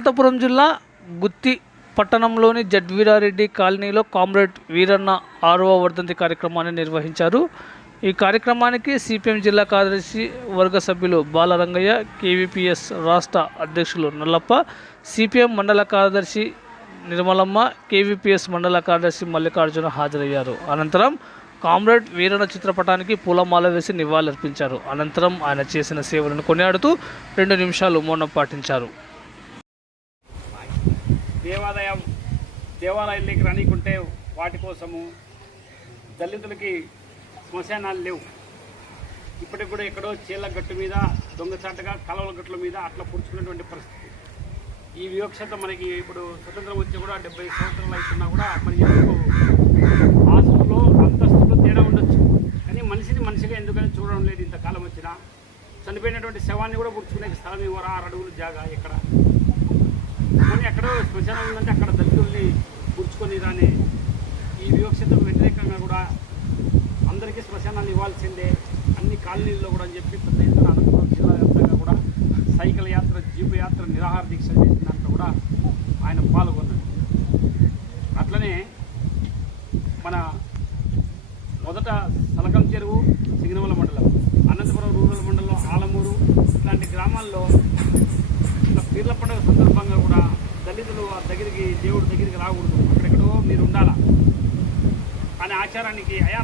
అనంతపురం జిల్లా గుత్తి పట్టణంలోని జడ్వీరారెడ్డి కాలనీలో కామ్రేడ్ వీరన్న ఆరవ వర్ధంతి కార్యక్రమాన్ని నిర్వహించారు. ఈ కార్యక్రమానికి సిపిఎం జిల్లా కార్యదర్శి వర్గ సభ్యులు బాలరంగయ్య కేవీపీఎస్ రాష్ట్ర అధ్యక్షులు నల్లప్ప సిపిఎం మండల కార్యదర్శి నిర్మలమ్మ కేవీపీఎస్ మండల కార్యదర్శి మల్లికార్జున హాజరయ్యారు. అనంతరం కామ్రేడ్ వీరన్న చిత్రపటానికి పూలమాల వేసి నివాళులర్పించారు. అనంతరం ఆయన చేసిన సేవలను కొనియాడుతూ రెండు నిమిషాలు మౌనం పాటించారు. దేవాలయం దేవాలయాలకి రానికుంటే వాటి కోసము దళితులకి శ్మశానాలు లేవు. ఇప్పటికి కూడా ఎక్కడో చీల గట్టు మీద దొంగచాటగా కలవల గట్ల మీద అట్లా పుడుచుకున్నటువంటి పరిస్థితి. ఈ వివక్షత మనకి ఇప్పుడు స్వతంత్రం వచ్చి కూడా డెబ్బై సంవత్సరాలు అవుతున్నా కూడా మరి ఎందుకు ఆస్తులో అంతస్తులో తేడా ఉండొచ్చు? కానీ మనిషిని మనిషిగా ఎందుకని చూడడం లేదు ఇంతకాలం వచ్చినా? చనిపోయినటువంటి శవాన్ని కూడా పుడుచుకునే స్థలం ఇవ్వరా ఆరు అడుగులు జాగా ఇక్కడ కానీ ఎక్కడో శ్మశానం ఉందంటే అక్కడ దళితుల్ని పుడుచుకొని రాని ఈ వివక్షతకు వ్యతిరేకంగా కూడా అందరికీ శ్మశానాలు ఇవ్వాల్సిందే. అన్ని కాలనీల్లో కూడా అని చెప్పి పెద్ద ఎత్తున అనంతపురం జిల్లా వ్యాప్తంగా కూడా సైకిల్ యాత్ర జీపు యాత్ర నిరాహార దీక్ష చేసిన దాంట్లో కూడా ఆయన పాల్గొన్నాడు అట్లనే మన మొదట సలకం చెరువు సిగ్నవల మండలం అనంతపురం రూరల్ మండలం ఆలమూరు ఇట్లాంటి గ్రామాల్లో పీర్ల పండుగ సందర్భంగా కూడా పండితులు వారి దగ్గరికి దేవుడి దగ్గరికి రాకూడదు. అక్కడెక్కడో మీరు ఉండాలా? అనే ఆచారానికి అయా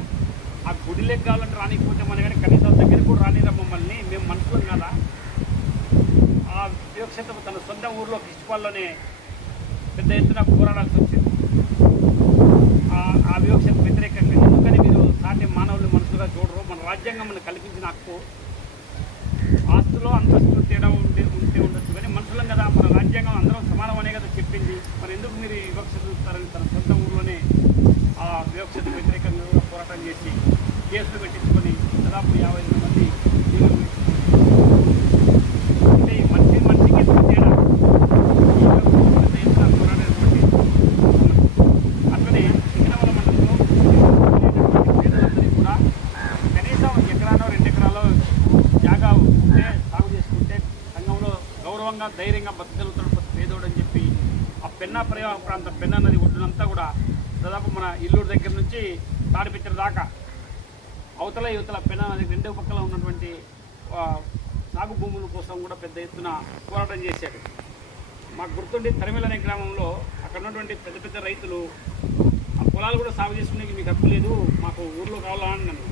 ఆ గుడిలోకి కావాలంటే రానికపోతే మన కానీ కనీసం దగ్గరికి కూడా రానిరా మమ్మల్ని. మేము మనుషులం కదా? ఆ వివక్షత తన సొంత ఊర్లో కిష్పాల్లోనే పెద్ద ఎత్తున పోరాడాల్సి వచ్చింది. ఆ- ఆ వ్యతిరేకంగా ఎందుకని మీరు సాటి మానవులు మనుషులుగా చూడరు? మన రాజ్యాంగం కల్పించిన హక్కు. ఆస్తులో అంతస్తులు తేడా ఉంటే ఉంటే ఉండొచ్చు కానీ మనుషులం కదా మన రాజ్యాంగం అందరం సమానం అనే కదా చెప్పింది మరి ఎందుకు మీరు ఈ వివక్ష చూస్తారని తన సొంత ఊర్లోనే ఆ వివక్షత వ్యతిరేకంగా కూడా పోరాటం చేసి కేసులు పెట్టించుకొని దాదాపు యాభై మంది జైలుకు అంటే మనిషి మనిషికి తేడా అట్లనే మండలంలో పేదలందరికీ కూడా కనీసం ఎకరాలో రెండు ఎకరాలో జాగా ఉంటే సాగు చేసుకుంటే సంఘంలో గౌరవంగా ధైర్యంగా బతకగలుగుతాడు పేదోడు అని చెప్పి ఆ పెన్నా ప్రయోగ ప్రాంతం పెన్నా నది ఒడ్డునంతా కూడా దాదాపు మన ఇల్లూరు దగ్గర నుంచి తాడిపిచ్చర దాకా అవతల యువతల పెన్నా రెండు రెండో పక్కల ఉన్నటువంటి సాగు భూముల కోసం కూడా పెద్ద ఎత్తున పోరాటం చేశాడు. మాకు గుర్తుండి తరిమిల అనే గ్రామంలో అక్కడ ఉన్నటువంటి పెద్ద పెద్ద రైతులు ఆ పొలాలు కూడా సాగు చేసుకునే మీకు హక్కు లేదు మాకు ఊర్లో కావాలని నన్ను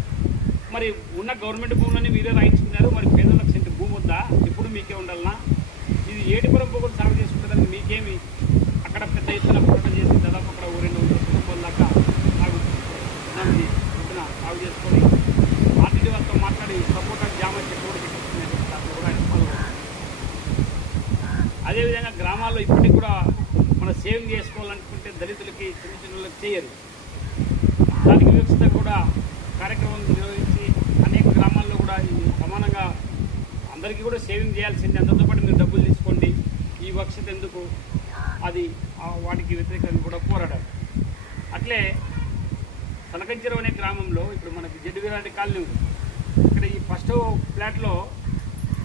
మరి ఉన్న గవర్నమెంట్ భూములని మీరే రాయించుకున్నారు మరి పేదలకు సెంటు భూమి వద్దా? ఎప్పుడు మీకే ఉండాలనా? ఇది ఏటిపురం కూడా సాగు చేసుకుంటుందని మీకేమి అక్కడ పెద్ద ఎత్తున పోరాటం చేసి దాదాపు అక్కడ ఓ రెండు వందల కుటుంబాల దాకా సాగు దాన్ని పొద్దున సాగు చేసుకొని ఆర్టీడీ వాళ్ళతో మాట్లాడి సపోర్ట్ జామ చెట్టు కూడా పెట్టించుకున్నారు దాంట్లో కూడా ఆయన పాల్గొన్నారు అదేవిధంగా గ్రామాల్లో ఇప్పటికి కూడా మన సేవింగ్ చేసుకోవాలనుకుంటే దళితులకి చిన్న చిన్న వాళ్ళకి చేయరు. దానికి వివక్షత కూడా కార్యక్రమం నిర్వహించి అనేక గ్రామాల్లో కూడా ఇది సమానంగా అందరికీ కూడా సేవింగ్ చేయాల్సింది. అందరితో పాటు మీరు డబ్బులు తీసుకోండి. ఈ వక్షత ఎందుకు? అది వాటికి వ్యతిరేకంగా కూడా పోరాడారు అట్లే తలకంచెరు అనే గ్రామంలో ఇప్పుడు మనకి జడ్డువీరాటి కాలనీ ఇక్కడ ఈ ఫస్ట్ ఫ్లాట్లో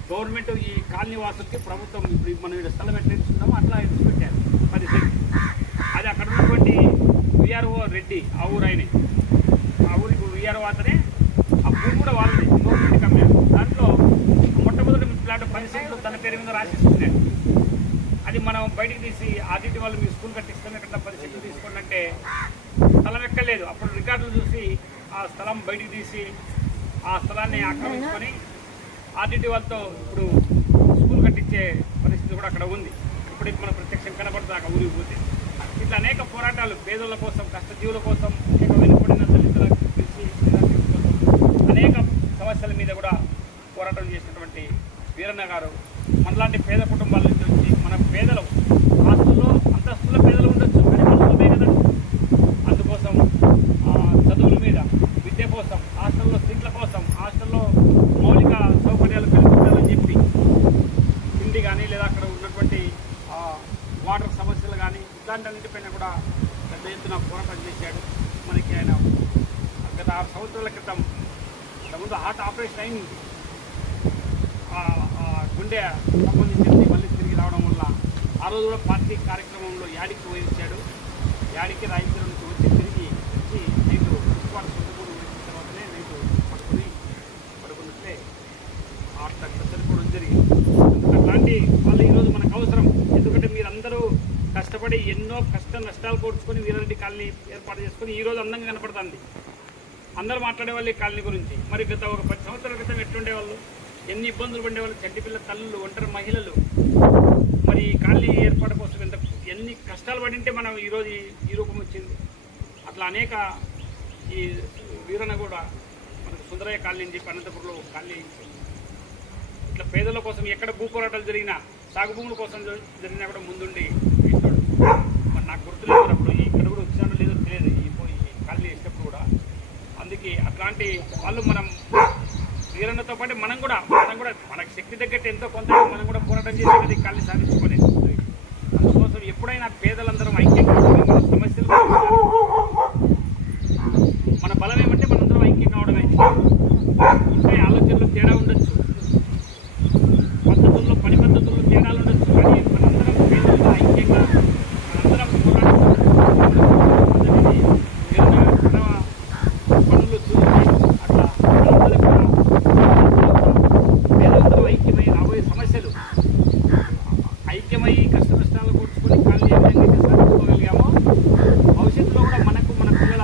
గవర్నమెంట్ ఈ కాలనీ వాసులకి ప్రభుత్వం ఇప్పుడు మనం ఇక్కడ స్థలం ఎట్లా ఇస్తున్నామో అట్లా ఇచ్చి పెట్టారు? పది అది అక్కడ ఉన్నటువంటి విఆర్ఓ రెడ్డి ఆ ఊరు ఆయన. ఆ ఊరికి విఆర్ఓ అతనే. ఆ భూమి కూడా వాళ్ళది గవర్నమెంట్ కమ్మారు దాంట్లో మొట్టమొదటి ఫ్లాట్ పది సెంట్లు తన పేరు మీద రాసిస్తున్నాడు అది మనం బయటికి తీసి ఆదిటి వాళ్ళు మీ స్కూల్ కట్టిస్తాం ఎక్కడ పది సెంట్లు తీసుకోండి అంటే స్థలం ఎక్కలేదు అప్పుడు రికార్డులు చూసి ఆ స్థలం బయటికి తీసి ఆ స్థలాన్ని ఆక్రమించుకొని ఆర్టీటీ వాళ్ళతో ఇప్పుడు స్కూల్ కట్టించే పరిస్థితి కూడా అక్కడ ఉంది. ఇప్పుడు మనం మన ప్రత్యక్షం కనబడుతుంది అక్కడ ఊరికి పోతే. ఇట్లా అనేక పోరాటాలు పేదల కోసం కష్టజీవుల కోసం అనేక వెనుకబడిన దళితుల బీసీ అనేక సమస్యల మీద కూడా పోరాటం చేసినటువంటి వీరన్న గారు. మనలాంటి పేద కుటుంబాల నుంచి వచ్చి మన పేదలు ఆస్తుల్లో అంతస్తుల్లో పేదలు ఉండొచ్చు కానీ మనుషులమే కదా అందుకోసం ఆ, చదువుల మీద విద్య కోసం హాస్టల్లో సీట్ల కోసం హాస్టల్లో మౌలిక సౌకర్యాలు కల్పించాలని చెప్పి తిండి కానీ లేదా అక్కడ ఉన్నటువంటి వాటర్ సమస్యలు కానీ ఇట్లాంటిన్నిటిపైన కూడా పెద్ద ఎత్తున పోరాటం చేశాడు మనకి ఆయన. గత ఆరు సంవత్సరాల క్రితం ముందు హార్ట్ ఆపరేషన్ అయింది. గుండె సంబంధించింది మళ్ళీ తిరిగి రావడం వల్ల ఆ రోజు కూడా పార్టీ కార్యక్రమంలో యాడికి పోయించాడు. యాడికి రాయచూరు నుంచి వచ్చి తిరిగి వచ్చి నైటు ఎన్నో కష్ట నష్టాలు కోర్చుకొని వీరారెడ్డి కాలనీ ఏర్పాటు చేసుకొని ఈ రోజు అందంగా కనపడుతుంది. అందరూ మాట్లాడేవాళ్ళు ఈ కాలనీ గురించి. మరి గత ఒక పది సంవత్సరాల క్రితం ఎట్లుండేవాళ్ళు ఎన్ని ఇబ్బందులు పడేవాళ్ళు చంటిపిల్ల తల్లులు ఒంటరి మహిళలు. మరి ఈ కాలనీ ఏర్పాటు కోసం ఎంత ఎన్ని కష్టాలు పడింటే మనం ఈరోజు ఈ- ఈ రూపం వచ్చింది. అట్లా అనేక ఈ వీరన కూడా మనకు సుందరయ్య కాలనీ అని చెప్పి అనంతపురంలో కాలనీ ఇట్లా పేదల కోసం ఎక్కడ భూ పోరాటాలు జరిగినా సాగు భూముల కోసం జరిగినా కూడా ముందుండి. ఇస్తాడు నాకు గుర్తులేదు అప్పుడు ఇక్కడ కూడా వచ్చానో లేదో తెలియదు. ఈ పో- ఈ కూడా. అందుకే అట్లాంటి వాళ్ళు మనం వీరన్నతో పాటు మనం కూడా మనం కూడా మనకు శక్తి తగ్గట్టు ఎంతో కొంత మనం కూడా పోరాటం చేసేది కళ్ళు సాధించుకోలేదు అందుకోసం ఎప్పుడైనా పేదలందరం ఐక్యంగా ఉండి మన సమస్యలు మన బలం ఏమంటే మనందరం ఐక్యం కావడమే ఉంటే ఆలోచనలు తేడా ఉండొచ్చు పద్ధతుల్లో పని పద్ధతుల్లో తేడాలు ఉండొచ్చు కానీ మనందరం పేదలుగా ఐక్యంగా మనందరం పోరాడుతున్నాం పనులు చూసి అట్లా మనందరం కూడా పేదలందరూ ఐక్యమై రాబోయే సమస్యలు ఐక్యమై కష్ట నష్టాలు కూర్చుకొని కాళ్ళు ఏ విధంగా అయితే సాధించుకోగలిగామో భవిష్యత్తులో కూడా మనకు మన పిల్లల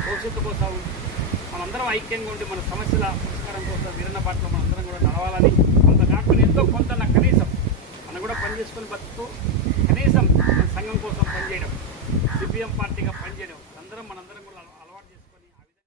భవిష్యత్తు కోసం మనందరం ఐక్యంగా ఉండి మన సమస్యల పరిష్కారం కోసం మనందరం కూడా నడవాలని కొంత కాకుండా ఎంతో కొంత నా కనీసం. మనం కూడా పనిచేసుకొని బతుకుతూ కనీసం సంఘం కోసం పనిచేయడం సిపిఎం పార్టీగా పనిచేయడం అందరం మనందరం కూడా